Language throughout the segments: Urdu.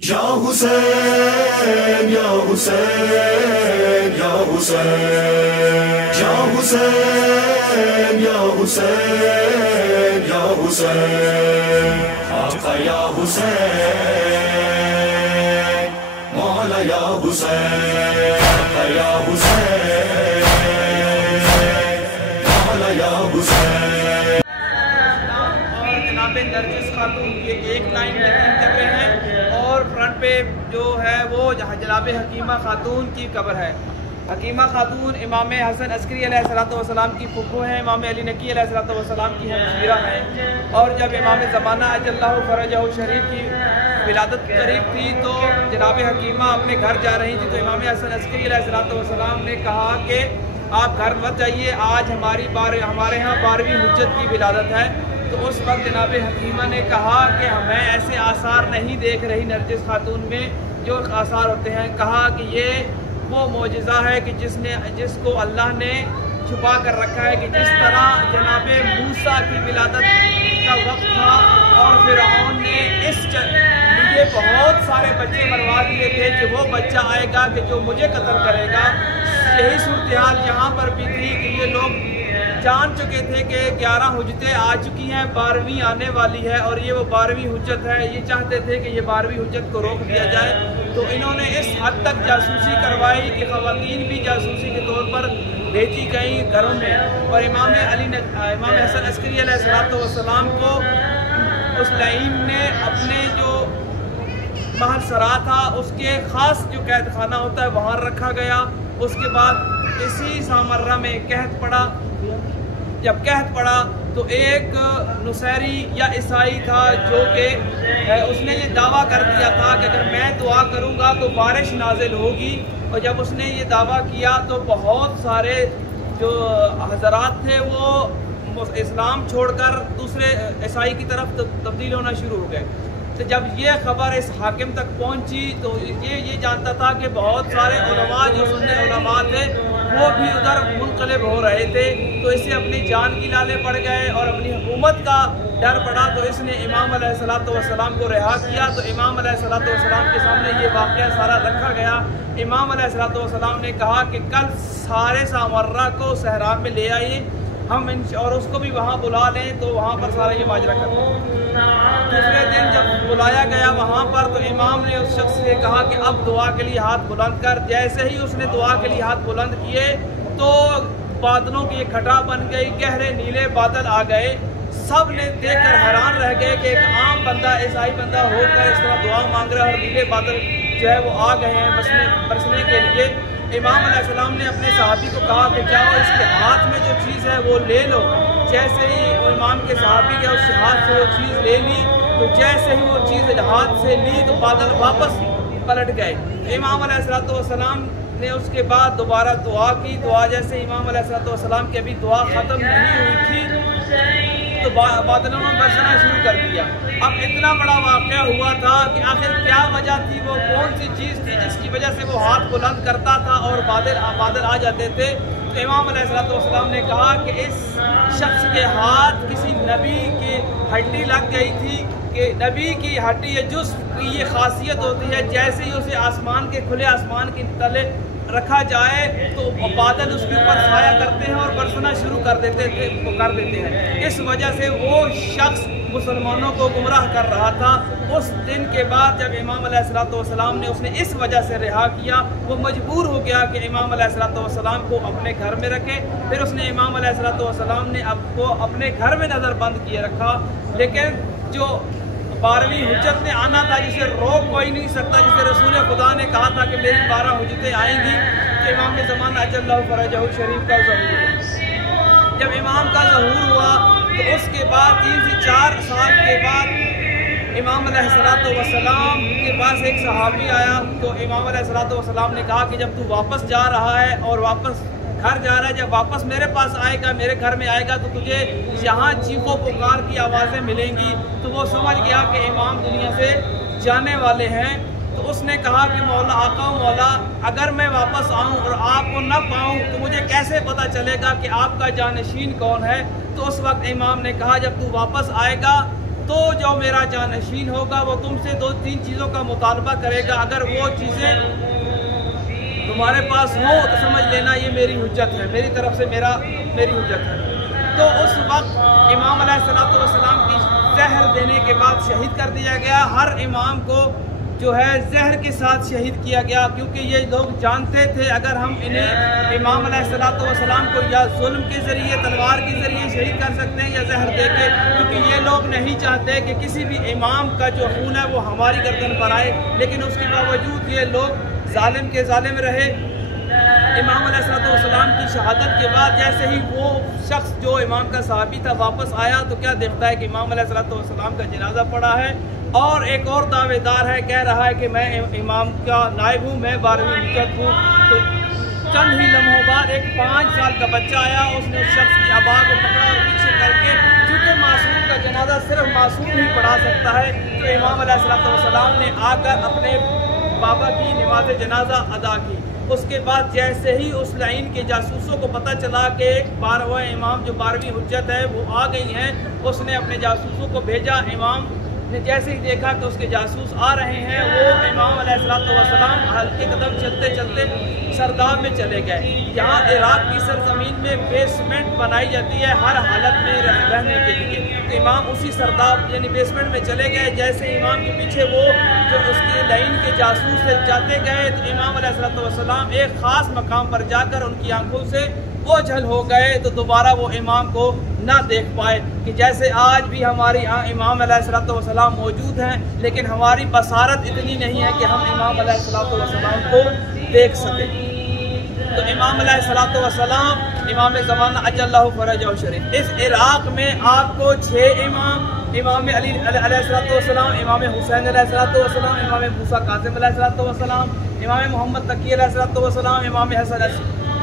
یا حسین یا حسین یا حسین یا حسین یا حسین یا حسین آقا یا حسین مولا یا حسین آقا یا حسین مولا یا حسین. اور جناب نرجس خاتون کی ایک لائن یقین کر رہے ہیں اور فرنٹ پہ جو ہے وہ جناب حکیمہ خاتون کی قبر ہے. حکیمہ خاتون امام حسن عسکری علیہ السلام کی پھپھو ہیں، امام علی نقی علیہ السلام کی ہمشیرہ ہیں. اور جب امام زمانہ اجل اللہ فرجہ شریف کی ولادت قریب تھی تو جناب حکیمہ اپنے گھر جا رہی تھی، تو امام حسن عسکری علیہ السلام نے کہا کہ آپ گھر مت جائیے، آج ہمارے ہاں 12ویں حجت کی ولادت ہے. تو اس وقت جناب حکیمہ نے کہا کہ میں ایسے آثار نہیں دیکھ رہی نرجس خاتون میں جو آثار ہوتے ہیں. کہا کہ یہ وہ معجزہ ہے کہ جس کو اللہ نے چھپا کر رکھا ہے، کہ جس طرح جناب موسیٰ کی ولادت کا وقت تھا اور فرعون نے اس لیے بہت سارے بچے مروا دیے تھے کہ وہ بچہ آئے گا کہ جو مجھے قتل کرے گا. یہی صورتحال یہاں پر بھی تھی کہ یہ لوگ جان چکے تھے کہ 11 حجتیں آ چکی ہیں، 12ویں آنے والی ہے اور یہ وہ 12ویں حجت ہے. یہ چاہتے تھے کہ یہ 12ویں حجت کو روک دیا جائے، تو انہوں نے اس حد تک جاسوسی کروائی کہ خواتین بھی جاسوسی کے طور پر بھیجی گئیں گھروں میں. اور امام حسن عسکری علیہ السلام کو اس لعین نے اپنے جو محل سرا تھا اس کے خاص جو قید خانہ ہوتا ہے وہاں رکھا گیا. اس کے بعد اسی سامرہ میں قحط پڑا. جب قحط پڑا تو ایک نصیری یا عیسائی تھا جو کہ اس نے یہ دعویٰ کر دیا تھا کہ اگر میں دعا کروں گا تو بارش نازل ہوگی. اور جب اس نے یہ دعویٰ کیا تو بہت سارے جو حضرات تھے وہ اسلام چھوڑ کر دوسرے عیسائی کی طرف تبدیل ہونا شروع ہو گئے. تو جب یہ خبر اس حاکم تک پہنچی تو یہ جانتا تھا کہ بہت سارے علماء جو سنی علماء تھے وہ بھی ادھر منقلب ہو رہے تھے، تو اسے اپنی جان کی لالے پڑ گئے اور اپنی حکومت کا ڈر پڑا. تو اس نے امام علیہ السلام کو رہا کیا. تو امام علیہ السلام کے سامنے یہ واقعہ سارا رکھا گیا. امام علیہ السلام نے کہا کہ کل سارے سامرہ کو صحرا میں لے آئیے ہم اور اس کو بھی وہاں بلا لیں، تو وہاں پر سارا یہ ماجرا کرتے ہیں. دوسرے دن جب بلایا گیا وہاں پر تو امام نے اس شخص سے کہا کہ اب دعا کے لیے ہاتھ بلند کر. جیسے ہی اس نے دعا کے لیے ہاتھ بلند کیے تو بادلوں کی ایک گھٹا بن گئی، گہرے نیلے بادل آ گئے. سب نے دیکھ کر حیران رہ گئے کہ ایک عام بندہ عیسائی بندہ ہو کر اس طرح دعا مانگ رہا ہے اور نیلے بادل جو ہے وہ آ گئے ہیں برسنے کے لیے. امام علیہ السلام نے اپنے صحابی کو کہا کہ جاؤ اس کے ہاتھ میں جو چیز ہے وہ لے لو. جیسے ہی امام کے صحابی کے اس ہاتھ سے وہ چیز لے لی تو جیسے ہی وہ چیز ہاتھ سے لی تو بادل واپس پلٹ گئے. امام علیہ السلام نے اس کے بعد دوبارہ دعا کی. دعا جیسے امام علیہ السلام کی ابھی دعا ختم نہیں ہوئی تھی تو بادلوں نے برسنا شروع کر دیا. اب اتنا بڑا واقعہ ہوا تھا کہ آخر کیا وجہ تھی، وہ کون سی چیز تھی جس کی وجہ سے وہ ہاتھ بلند کرتا تھا اور بادل آ جاتے تھے. تو امام علیہ السلام نے کہا کہ اس شخص کے ہاتھ کسی نبی کی ہڈی لگ گئی تھی، کہ نبی کی ہڈی یا جزو کی یہ خاصیت ہوتی ہے جیسے ہی اسے آسمان کے کھلے آسمان کے تلے رکھا جائے تو بادل اس کے اوپر سایہ کرتے ہیں اور برسنا شروع کر دیتے ہیں. اس وجہ سے وہ شخص مسلمانوں کو گمراہ کر رہا تھا. اس دن کے بعد جب امام علیہ السلام نے اس نے اس وجہ سے رہا کیا، وہ مجبور ہو گیا کہ امام علیہ السلام کو اپنے گھر میں رکھے. پھر اس نے امام علیہ السلام نے کو اپنے گھر میں نظر بند کیے رکھا. لیکن جو 12ویں حجت نے آنا تھا جسے روک کوئی نہیں سکتا، جسے رسول خدا نے کہا تھا کہ میری 12 حجتیں آئیں گی، تو امام زمانہ اجل اللہ فرجہ شریف کا ظہور ہوا. جب امام کا ظہور ہوا تو اس کے بعد 3 سے 4 سال کے بعد امام علیہ السلام کے پاس ایک صحابی آیا. تو امام علیہ السلام نے کہا کہ جب تو واپس جا رہا ہے اور واپس گھر جا رہا ہے، جب واپس میرے پاس آئے گا، میرے گھر میں آئے گا تو تجھے یہاں چیخ و پکار کی آوازیں ملیں گی. تو وہ سمجھ گیا کہ امام دنیا سے جانے والے ہیں. تو اس نے کہا کہ مولا آقا مولا اگر میں واپس آؤں اور آپ کو نہ پاؤں تو مجھے کیسے پتہ چلے گا کہ آپ کا جانشین کون ہے. تو اس وقت امام نے کہا جب تو واپس آئے گا تو جو میرا جانشین ہوگا وہ تم سے 2-3 چیزوں کا مطالبہ کرے گا، اگر وہ چیزیں تمہارے پاس ہوں تو سمجھ لینا یہ میری حجت ہے، میری طرف سے میری حجت ہے۔ تو اس وقت امام علیہ السلام کی زہر دینے کے بعد شہید کر دیا گیا۔ ہر امام کو جو ہے زہر کے ساتھ شہید کیا گیا، کیونکہ یہ لوگ جانتے تھے اگر ہم انہیں امام علیہ السلام کو یا ظلم کے ذریعے تلوار کے ذریعے شہید کر سکتے ہیں یا زہر دے کے، کیونکہ یہ لوگ نہیں چاہتے کہ کسی بھی امام کا جو خون ہے وہ ہماری گردن پر آئے، لیکن اس کے باوجود یہ لوگ ظالم کے ظالم رہے۔ امام علیہ السلام کی شہادت کے بعد جیسے ہی وہ شخص جو امام کا صحابی تھا واپس آیا تو کیا دیکھتا ہے کہ امام علیہ السلام کا جنازہ پڑا ہے، اور ایک اور دعوے دار ہے، کہہ رہا ہے کہ میں امام کا نائب ہوں، میں 12ویں حجت ہوں۔ تو چند ہی لمحوں بعد ایک 5 سال کا بچہ آیا، اس نے اس شخص کی ابا کو پکڑا اور پیچھے کر کے، چونکہ معصوم کا جنازہ صرف معصوم ہی پڑھا سکتا ہے، تو امام علیہ السلام نے آ کر اپنے بابا کی نماز جنازہ ادا کی۔ اس کے بعد جیسے ہی اس لائن کے جاسوسوں کو پتہ چلا کہ 12واں امام جو 12ویں حجت ہے وہ آ گئی ہیں، اس نے اپنے جاسوسوں کو بھیجا۔ امام نے جیسے ہی دیکھا کہ اس کے جاسوس آ رہے ہیں، وہ امام علیہ السلام ہلکے قدم چلتے چلتے سرداب میں چلے گئے۔ یہاں عراق کی سرزمین میں بیسمنٹ بنائی جاتی ہے ہر حالت میں رہنے کے لیے، تو امام اسی سرداب یعنی بیسمنٹ میں چلے گئے۔ جیسے امام کے پیچھے وہ جو اس کی لائن کے جاسوس جاتے گئے تو امام علیہ السلام ایک خاص مقام پر جا کر ان کی آنکھوں سے اوجھل ہو گئے، تو دوبارہ وہ امام کو نہ دیکھ پائے۔ کہ جیسے آج بھی ہماری امام علیہ السلام موجود ہیں، لیکن ہماری بصارت اتنی نہیں ہے کہ ہم امام علیہ السلام کو دیکھ سکیں۔ تو امام علیہ السلام امام زمانہ اجل اللہ فرجہ شریف، اس عراق میں آپ کو 6 امام علی علیہ السلام، امام حسین علیہ السلام، امام موسیٰ کاظم علیہ السلام، امام محمد تقی علیہ السلام، امام حسن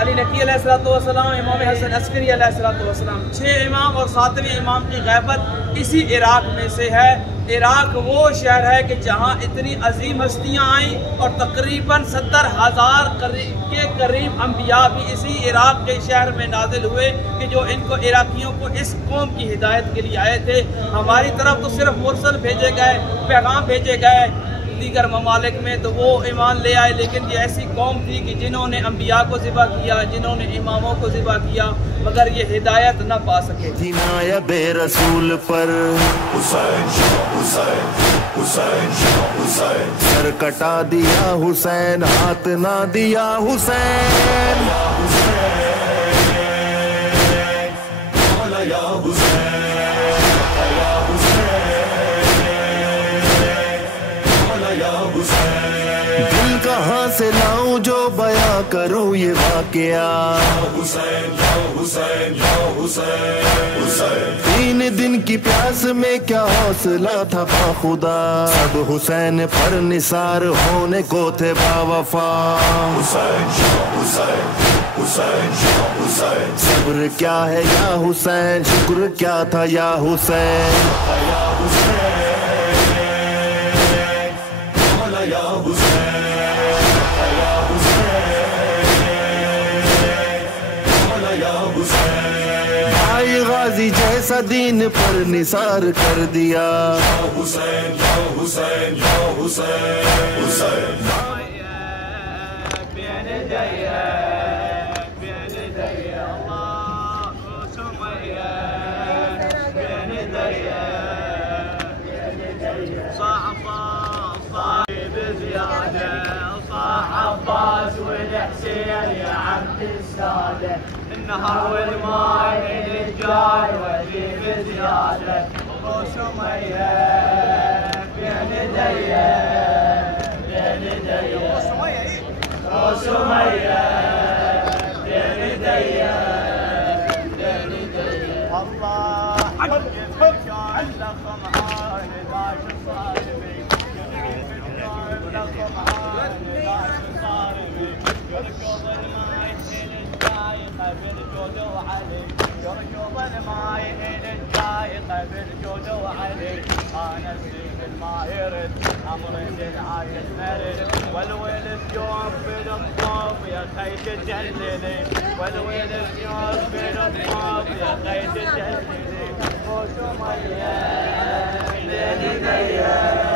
علی نقی علیہ السلام، امام حسن عسکری علیہ السلام، 6 امام اور 7ویں امام کی غیبت اسی عراق میں سے ہے۔ عراق وہ شہر ہے کہ جہاں اتنی عظیم ہستیاں آئیں اور تقریباً 70,000 کے قریب انبیاء بھی اسی عراق کے شہر میں نازل ہوئے، کہ جو ان کو عراقیوں کو اس قوم کی ہدایت کے لیے آئے تھے۔ ہماری طرف تو صرف مرسل بھیجے گئے، پیغام بھیجے گئے دیگر ممالک میں، تو وہ ایمان لے آئے، لیکن یہ ایسی قوم تھی کہ جنہوں نے انبیاء کو ذبح کیا، جنہوں نے اماموں کو ذبح کیا، مگر یہ ہدایت نہ پا سکے۔ نائب رسول پر حسین حسین حسین حسین سر کٹا دیا حسین، ہاتھ نہ دیا حسین، مولا یا حسین یا حسین مولا یا حسین، دل کہاں سے لاؤں جو بیاں کروں یہ واقعہ، حسین یا حسین یا حسین حسین 3 دن کی پیاس میں کیا حوصلہ تھا با خدا، سب حسین پر نثار ہونے کو تھے با وفا، حسین حسین حسین حسین صبر کیا ہے یا حسین، شکر کیا تھا یا حسین، یا حسین مولا یا حسین یا حسین مولا یا حسین، بھائی غازی جیسا دین پر نثار کر دیا، حسین یا حسین یا حسین حسین عباس والحسين يا عبد السادة، النهر والماء الجاي واللي بزيادة، ابو سمية بين ايديا بين ايديا، ابو سمية بين ايديا بين ايديا، الله حقك كان لخم عين داش صارمي، لخم عين داش صارمي، يركض الماي الجايقة بالجود وعلي، يركض الماي الجايقة بالجود وعلي، انا السيف ما يرد امرد العايش مرد، والولد يوم بالطوب يا خي تجللي، والولد يوم بالطوب يا خي تجللي، وسمية والديها